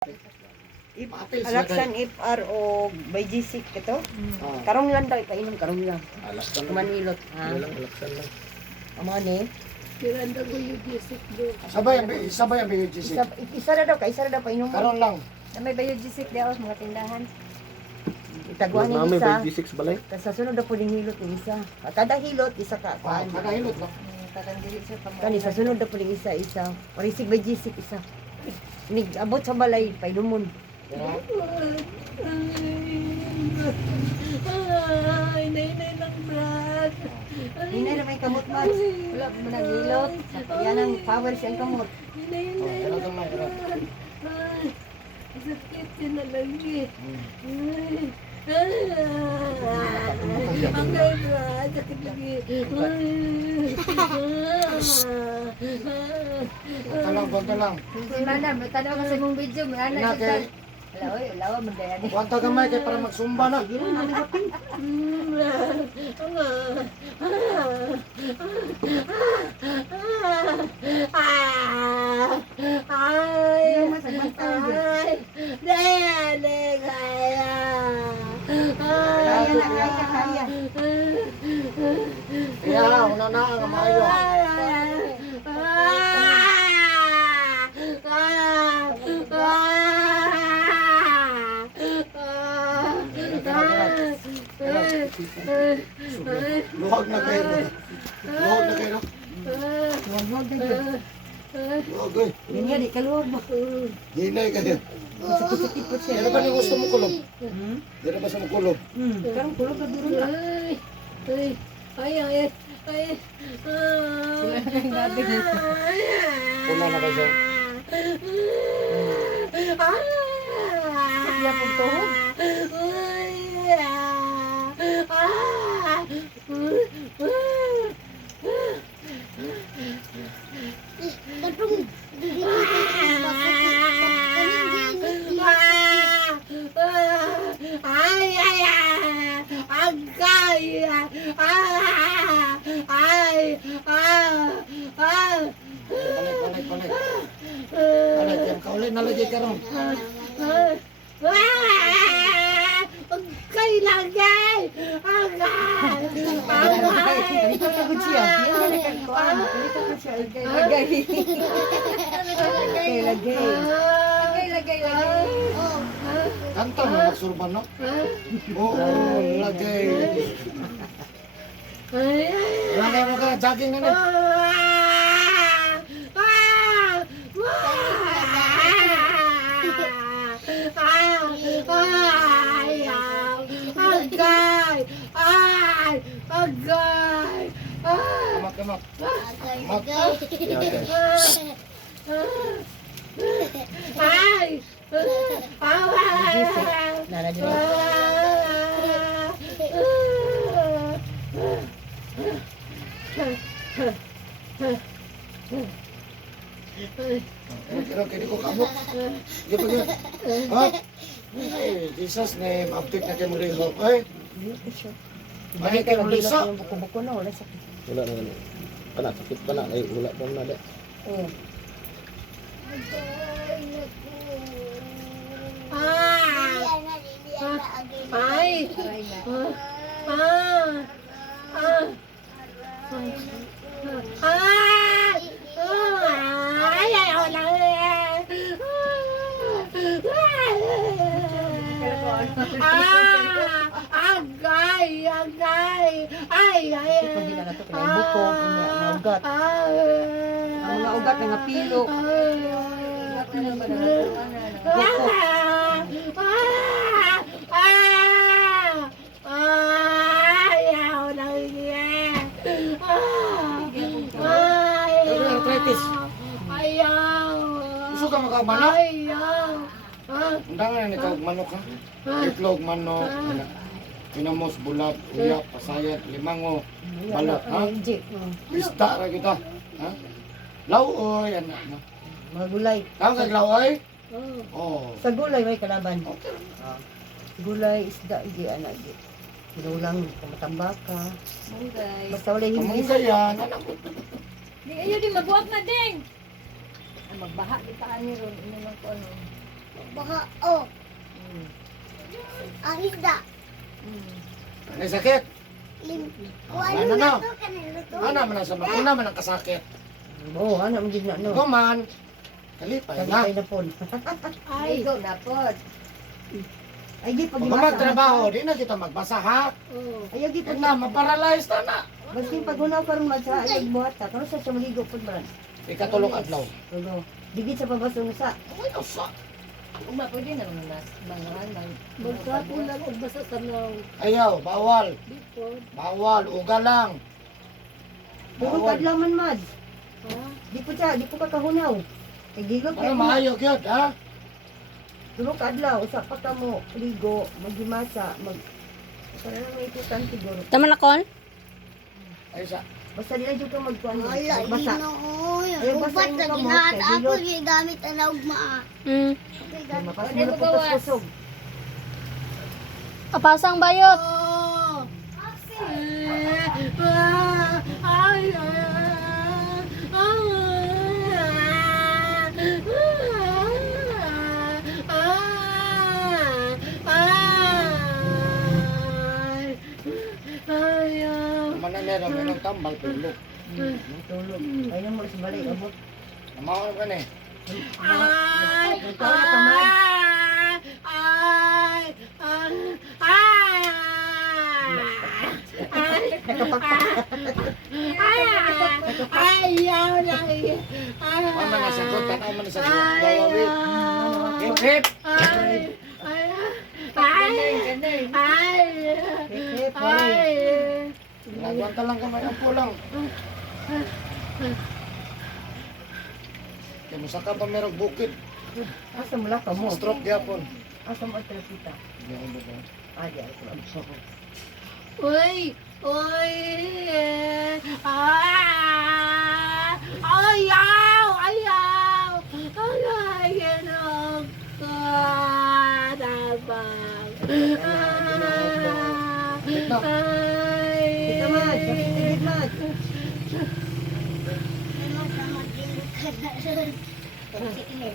If Matis na alaksan if R o by G6 ito. Karong lang daw ipainom karong lang. Alas ka naman. Kumanilot ha. Walang alaksan lang. Amo ni. Tiranda ko yung gisik do. Sabay ang BUGC. Isa ra daw painom. Karon lang. Na may bayo G6 daw mga tindahan. Itaguan ni Namin isa. by G6 balay. Tapos sa sunod na po hilot ni isa. Kada hilot isa ka kuan. Nakahilot lang. Kani sa sunod na po isa. Orisig by G6 isa. Nig abot sa balay painomon. Ay, nay ng brad. Hinay na may kamot man. Wala mo naghilot. Yan ang power siyang kamot. Nay. Karon lang. Ay, sakit yun na lagi. Ang gay brad, sakit lagi. Kwanta lang. Si Madam, tanaw ka sa mong video, may anak Na, kita. kay- Wala, oy, lawa mo dyan. Kwanta gamay kay para magsumba na. Sige na, nalipapin. Ay, Mas agmantang yun. kaya. Kaya na, kaya. Kaya una na ang maayo. Luhag na kayo. Luhag na kayo. Huwag na yun. Luhag eh. Yan yan, ikaluwag mo. Hinay kayo. Sakit-sakit po siya. Ano ba ni gusto mo kulob? Hmm? Di na ba sa mo kulob? Karang kulog na duro na. Ay. Sila na kayong gabi. Puna na kayo. Siya pong tuhod. Balik. Balik yan. Kaulin na lagi ka ron. Kailangan! Dito ka po siya. Yan na nagkakuan. Dito ko siya. Lagay. Lagay. Kanta mo magsurban no? Oo, lagay. Lagay mo ka, jogging na na. Kamat. Nara dito. Pero kini ko kamot. Di pa yun. Ha? Ay, Jesus name, update na kayo mo rin. Ay, Balik kayo mag-ilot yung buko-buko na. Wala sakit. wala na ganun. Kana, sakit pa na. Ay, wala pa na. Oo. Ito din na ito. Kaya buko. Mga ugat. Ang mga ugat na nga pilo. Pero arthritis. Gusto ka makamanok? Undangan na ikaw manok ha? Itlog, manok, pinamos, bulat, uyak, pasayat, limango, balat ha? Pista ra kita. Ha? Lauoy, anak no? Mga gulay. Tawag kag lauoy? Oh. Sa gulay may kalaban. Gulay, isda, hindi anak. Kinulang, kumatambaka. Basta wala Kamu hindi. kaya, anak ko. Di ayo di magbuhat na ding. Magbaha kita ani ron. Ino lang ko ano. Baka, oh, ang isda. May sakit. Kung Ano ano na? na to, kanila to. Ano man sa una man ang kasakit. Oo, ano man din na, no. Kuman. Kalipay na. Kalipay na po. Ay. Ikaw na po. Ay, di pag Kung magtrabaho, di na kita magbasa ha. Oh. Ay, di Pag pag na, maparalyze na na. Basta yung pag-unaw ka rin madsa, ay buhat ka. Kano sa siya maligo po ba? Ikatulong adlaw. Pero, digit sa pabaso na sa. Uy, no, sa. Uma, pwede na mga mangahan. Magsapo lang o basa sa naw. Ayaw, bawal. Dito. Bawal, uga lang. Puro Bawal. kadlaman, Mad. Ha? Di po ka kahunaw. Kay gilot Ano maayo gyud ha? Puro kadlaw, usa pa ka mo, ligo, magimasa, Para lang may itutan siguro. Tama na kon? Ay sa. Basta nila dito magkuhan. Wala, Magbasa. Ginoo. Ay, basta Ubat yung na kamot, ginahat kay ako, Dilot. gigamit ang naog maa. Mm. Ay, mapasimula po tas kusog. Kapasang bayot. Oh. Mananero may nang tambal tulog. Tulog. Ay, mo sa balay, abot. Namaw ka ni. Ikaw na kamad. Mama na sagot, tanaw man sa gawawi. Hip hip. Hip, hip, Nagwanta lang kamay ang pulang. Kaya masaka pa merong bukid. Asa mula ka mo? Stroke gyapon. Asa mo atrapita? Ah, di ako lang. Uy! Uy! Ayaw! Ayaw! Ayaw! Dabang! Dito, Mad. Kapitid, Mad. Ano sa maging ka na rin.